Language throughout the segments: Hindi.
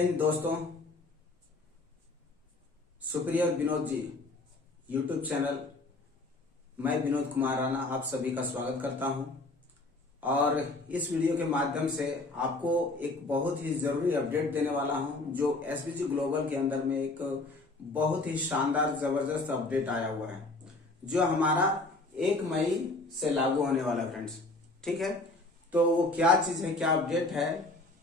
हिंद दोस्तों, सुप्रिया विनोद जी यूट्यूब चैनल, मैं विनोद कुमार राणा आप सभी का स्वागत करता हूं। और इस वीडियो के माध्यम से आपको एक बहुत ही जरूरी अपडेट देने वाला हूं, जो एसबीजी ग्लोबल के अंदर में एक बहुत ही शानदार जबरदस्त अपडेट आया हुआ है, जो हमारा 1 मई से लागू होने वाला है फ्रेंड्स। ठीक है, तो वो क्या चीज है, क्या अपडेट है,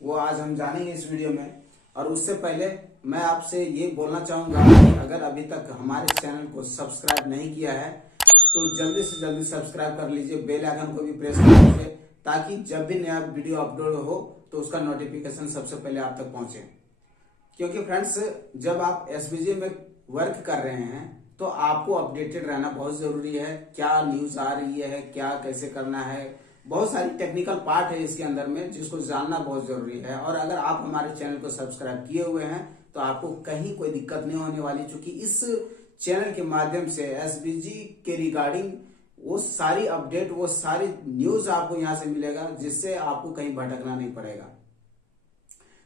वो आज हम जानेंगे इस वीडियो में। और उससे पहले मैं आपसे ये बोलना चाहूंगा कि अगर अभी तक हमारे चैनल को सब्सक्राइब नहीं किया है तो जल्दी से जल्दी सब्सक्राइब कर लीजिए, बेल आइकन को भी प्रेस कर लीजिए, ताकि जब भी नया वीडियो अपलोड हो तो उसका नोटिफिकेशन सबसे पहले आप तक पहुंचे। क्योंकि फ्रेंड्स, जब आप एसबीजी में वर्क कर रहे हैं तो आपको अपडेटेड रहना बहुत जरूरी है। क्या न्यूज आ रही है, क्या कैसे करना है, बहुत सारी टेक्निकल पार्ट है इसके अंदर में, जिसको जानना बहुत जरूरी है। और अगर आप हमारे चैनल को सब्सक्राइब किए हुए हैं तो आपको कहीं कोई दिक्कत नहीं होने वाली, क्योंकि इस चैनल के माध्यम से एसबीजी के रिगार्डिंग वो सारी अपडेट, वो सारी न्यूज आपको यहां से मिलेगा, जिससे आपको कहीं भटकना नहीं पड़ेगा।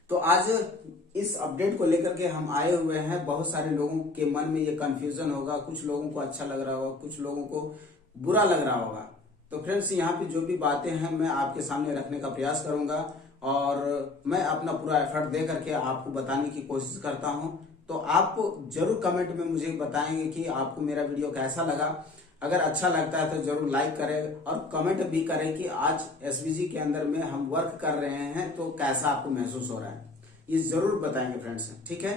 तो आज इस अपडेट को लेकर के हम आए हुए हैं। बहुत सारे लोगों के मन में ये कंफ्यूजन होगा, कुछ लोगों को अच्छा लग रहा होगा, कुछ लोगों को बुरा लग रहा होगा। तो फ्रेंड्स, यहाँ पे जो भी बातें हैं मैं आपके सामने रखने का प्रयास करूंगा, और मैं अपना पूरा एफर्ट दे करके आपको बताने की कोशिश करता हूं। तो आप जरूर कमेंट में मुझे बताएंगे कि आपको मेरा वीडियो कैसा लगा। अगर अच्छा लगता है तो जरूर लाइक करें और कमेंट भी करें कि आज एसबीजी के अंदर में हम वर्क कर रहे हैं तो कैसा आपको महसूस हो रहा है, ये जरूर बताएंगे फ्रेंड्स। ठीक है,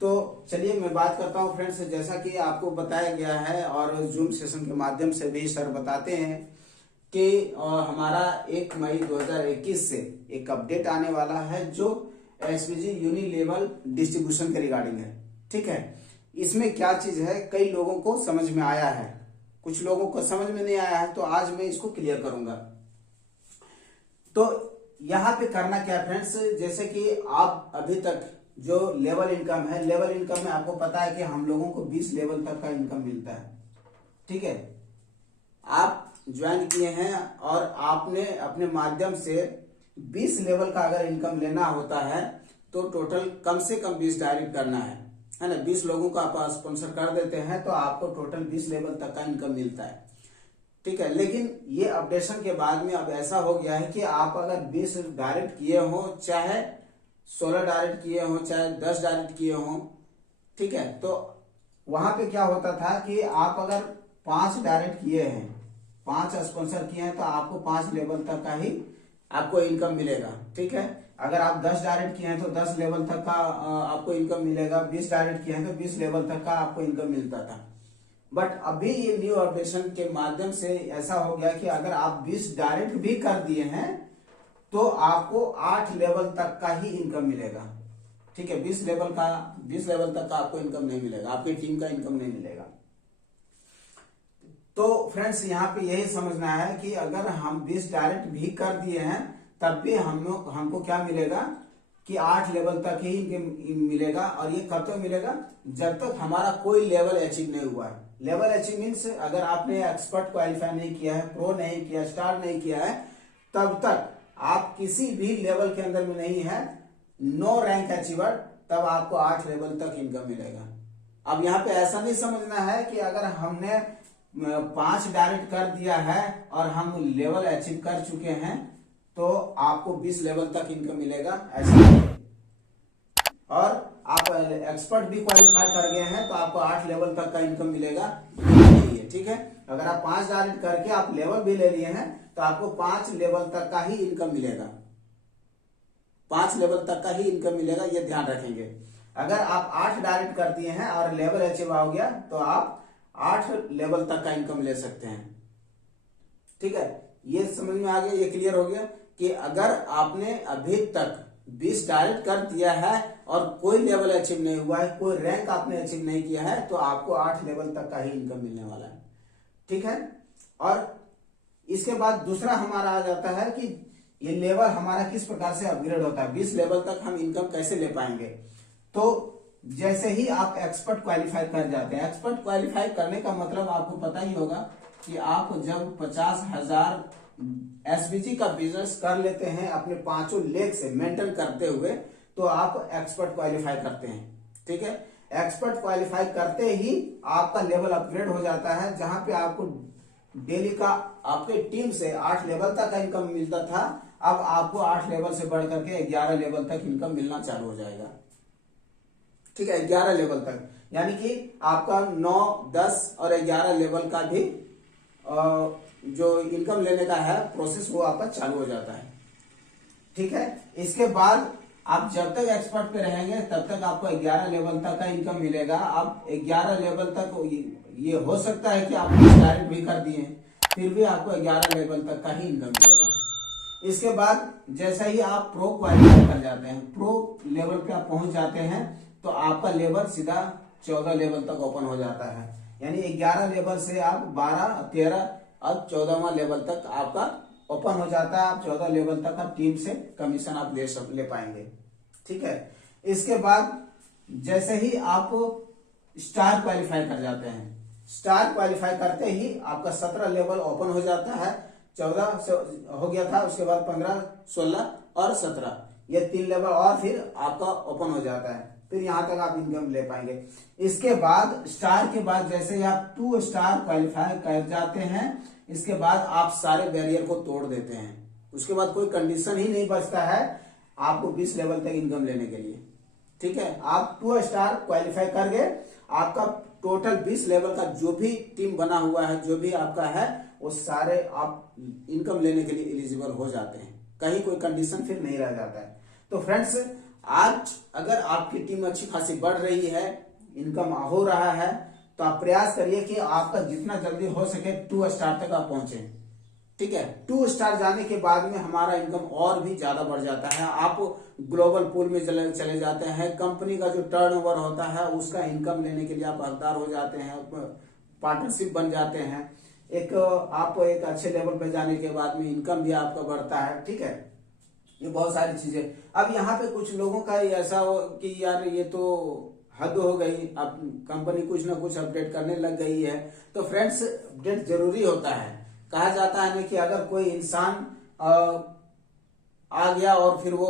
तो चलिए मैं बात करता हूं फ्रेंड्स। जैसा कि आपको बताया गया है और जूम सेशन के माध्यम से भी सर बताते हैं कि हमारा 1 मई 2021 से एक अपडेट आने वाला है, जो एसबीजी यूनिलेवल डिस्ट्रीब्यूशन के रिगार्डिंग है। ठीक है, इसमें क्या चीज है, कई लोगों को समझ में आया है, कुछ लोगों को समझ में नहीं आया है, तो आज मैं इसको क्लियर करूंगा। तो यहाँ पे करना क्या है फ्रेंड्स, जैसे कि आप अभी तक जो लेवल इनकम है, लेवल इनकम में आपको पता है कि हम लोगों को 20 लेवल तक का इनकम मिलता है। ठीक है, आप ज्वाइन किए हैं और आपने अपने माध्यम से 20 लेवल का अगर इनकम लेना होता है तो टोटल कम से कम 20 डायरेक्ट करना है ना। 20 लोगों को आप स्पॉन्सर कर देते हैं तो आपको टोटल 20 लेवल तक का इनकम मिलता है। ठीक है, लेकिन ये अपडेशन के बाद में अब ऐसा हो गया है कि आप अगर 20 डायरेक्ट किए हो, चाहे 16 डायरेक्ट किए हो, चाहे 10 डायरेक्ट किए हो, ठीक है, तो वहां पे क्या होता था कि आप अगर 5 डायरेक्ट किए हैं, 5 स्पॉन्सर किए हैं, तो आपको 5 लेवल तक का ही आपको इनकम मिलेगा। ठीक है, अगर आप 10 डायरेक्ट किए हैं तो 10 लेवल तक का आपको इनकम मिलेगा, 20 डायरेक्ट किए हैं तो 20 लेवल तक का आपको इनकम मिलता था। बट अभी ये न्यू अपडेशन के माध्यम से ऐसा हो गया कि अगर आप 20 डायरेक्ट भी कर दिए हैं तो आपको 8 लेवल तक का ही इनकम मिलेगा। ठीक है, 20 लेवल तक का आपको इनकम नहीं मिलेगा, आपकी टीम का इनकम नहीं मिलेगा। तो फ्रेंड्स, यहाँ पे यही समझना है कि अगर हम 20 डायरेक्ट भी कर दिए हैं तब भी हमको क्या मिलेगा कि 8 लेवल तक ही इनकम मिलेगा। और ये कब तक मिलेगा, जब तक हमारा कोई लेवल अचीव नहीं हुआ है। लेवल अचीव मीन्स अगर आपने एक्सपर्ट क्वालिफाई नहीं किया है, प्रो नहीं किया, स्टार नहीं किया है, तब तक आप किसी भी लेवल के अंदर में नहीं है, नो रैंक अचीवर, तब आपको 8 लेवल तक इनकम मिलेगा। अब यहाँ पे ऐसा नहीं समझना है कि अगर हमने 5 डायरेक्ट कर दिया है और हम लेवल अचीव कर चुके हैं तो आपको 20 लेवल तक इनकम मिलेगा, ऐसा नहीं। और आप एक्सपर्ट भी क्वालिफाई कर गए हैं तो आपको 8 लेवल तक का इनकम मिलेगा, ठीक है। अगर आप 5 डायरेक्ट करके आप लेवल भी ले लिए हैं तो आपको 5 लेवल तक का ही इनकम मिलेगा, 5 लेवल तक का ही इनकम मिलेगा, ये ध्यान रखेंगे। अगर आप 8 डायरेक्ट कर दिए हैं और लेवल अचीव हो गया तो आप 8 लेवल तक का इनकम ले सकते हैं। ठीक है, ये समझ में आ गया, ये क्लियर हो गया कि अगर आपने अभी तक 20 डायरेक्ट कर दिया है और कोई लेवल अचीव नहीं हुआ है, कोई रैंक आपने अचीव नहीं किया है, तो आपको 8 लेवल तक का ही इनकम मिलने वाला है। ठीक है, और इसके बाद दूसरा हमारा आ जाता है कि ये लेवल हमारा किस प्रकार से अपग्रेड होता है, 20 लेवल तक हम इनकम कैसे ले पाएंगे। तो जैसे ही आप एक्सपर्ट क्वालिफाई कर जाते हैं, एक्सपर्ट क्वालिफाई करने का मतलब आपको पता ही होगा कि आप जब 50,000 एसबीजी का बिजनेस कर लेते हैं अपने 5 लेग से मेंटेन करते हुए, तो तो आप एक्सपर्ट क्वालिफाई करते हैं। ठीक है, एक्सपर्ट क्वालिफाई करते ही आपका लेवल अपग्रेड हो जाता है, जहां पे आपको डेली का आपके टीम से 8 लेवल तक का इनकम मिलता था, अब आपको 8 लेवल से बढ़ करके 11 लेवल तक इनकम मिलना चालू हो जाएगा। ठीक है, 11 लेवल तक, यानी कि आपका 9, 10 और 11 लेवल का भी जो इनकम लेने का है प्रोसेस वो आपका चालू हो जाता है। ठीक है, इसके बाद आप जब तक एक्सपर्ट पे रहेंगे तब तक आपको 11 लेवल तक का इनकम मिलेगा। आप 11 लेवल तक ये हो सकता है कि आप डायरेक्ट भी कर दिए, फिर भी आपको 11 लेवल तक का ही इनकम मिलेगा। इसके बाद जैसा ही आप प्रो क्वालिफाई कर जाते हैं, प्रो लेवल पे आप पहुंच जाते हैं, तो आपका लेवल सीधा 14 लेवल तक ओपन हो जाता है। यानी 11 लेवल से आप 12, 13 और 14वां लेवल तक आपका ओपन हो जाता है। आप 14 लेवल तक आप टीम से कमीशन आप ले पाएंगे। ठीक है, इसके बाद जैसे ही आप स्टार क्वालिफाई कर जाते हैं, स्टार क्वालिफाई करते ही आपका 17 लेवल ओपन हो जाता है। 14 से हो गया था, उसके बाद 15, 16 और 17 ये 3 लेवल और फिर आपका ओपन हो जाता है। फिर यहां तक आप इनकम ले पाएंगे। इसके बाद स्टार के बाद जैसे ही आप 2 स्टार क्वालिफाई कर जाते हैं, इसके बाद आप सारे बैरियर को तोड़ देते हैं। उसके बाद कोई कंडीशन ही नहीं बचता है आपको 20 लेवल तक इनकम लेने के लिए। ठीक है, आप 2 स्टार क्वालिफाई कर गए, आपका टोटल 20 लेवल का जो भी टीम बना हुआ है, जो भी आपका है, वो सारे आप इनकम लेने के लिए एलिजिबल हो जाते हैं। कहीं कोई कंडीशन फिर नहीं रह जाता है। तो फ्रेंड्स, आज अगर आपकी टीम अच्छी खासी बढ़ रही है, इनकम हो रहा है, तो आप प्रयास करिए कि आपका जितना जल्दी हो सके 2 स्टार तक आप पहुंचे। ठीक है, 2 स्टार जाने के बाद में हमारा इनकम और भी ज्यादा बढ़ जाता है। आप ग्लोबल पूल में चले जाते हैं। कंपनी का जो टर्नओवर होता है उसका इनकम लेने के लिए आप हकदार हो जाते हैं, पार्टनरशिप बन जाते हैं। आप एक अच्छे लेवल पे जाने के बाद में इनकम भी आपका बढ़ता है। ठीक है, ये बहुत सारी चीजें। अब यहाँ पे कुछ लोगों का ऐसा हो कि यार ये तो हद हो गई, अब कंपनी कुछ ना कुछ अपडेट करने लग गई है। तो फ्रेंड्स, अपडेट जरूरी होता है। कहा जाता है ना कि अगर कोई इंसान आ गया और फिर वो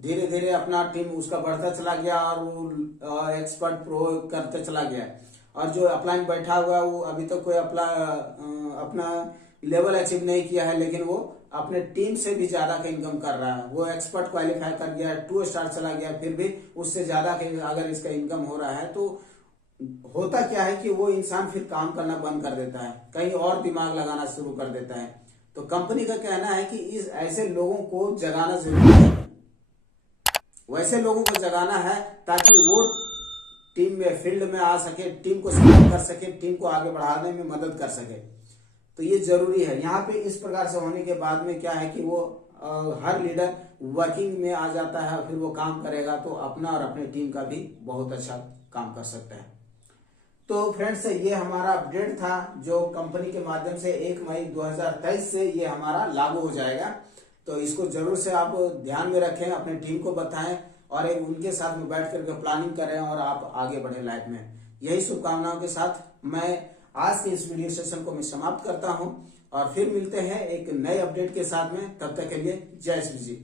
धीरे धीरे अपना टीम उसका बढ़ता चला गया और वो एक्सपर्ट प्रो करते चला गया, और जो अपलाइन बैठा हुआ वो अभी तक कोई अपना लेवल अचीव नहीं किया है, लेकिन वो अपने टीम से भी ज्यादा का इनकम कर रहा है, वो एक्सपर्ट क्वालिफाई कर गया, 2 स्टार चला गया, फिर भी उससे ज्यादा अगर इसका इनकम हो रहा है, तो होता क्या है कि वो इंसान फिर काम करना बंद कर देता है, कहीं और दिमाग लगाना शुरू कर देता है। तो कंपनी का कहना है कि इस ऐसे लोगों को जगाना जरूरी है, वैसे लोगों को जगाना है ताकि वो टीम में फील्ड में आ सके, टीम को सपोर्ट कर सके, टीम को आगे बढ़ाने में मदद कर सके। तो ये जरूरी है। यहाँ पे इस प्रकार से होने के बाद में क्या है कि वो हर लीडर वर्किंग में आ जाता है, फिर वो काम करेगा तो अपना और अपने टीम का भी बहुत अच्छा काम कर सकता है। तो फ्रेंड्स, ये हमारा अपडेट था जो कंपनी के माध्यम से 1 मई 2023 से ये हमारा लागू हो जाएगा। तो इसको जरूर से आप ध्यान में रखें, अपने टीम को बताएं और उनके साथ में बैठ करके प्लानिंग करें और आप आगे बढ़े लाइफ में। यही शुभकामनाओं के साथ मैं आज के इस वीडियो सेशन को मैं समाप्त करता हूं और फिर मिलते हैं एक नए अपडेट के साथ में। तब तक के लिए जय श्री जी।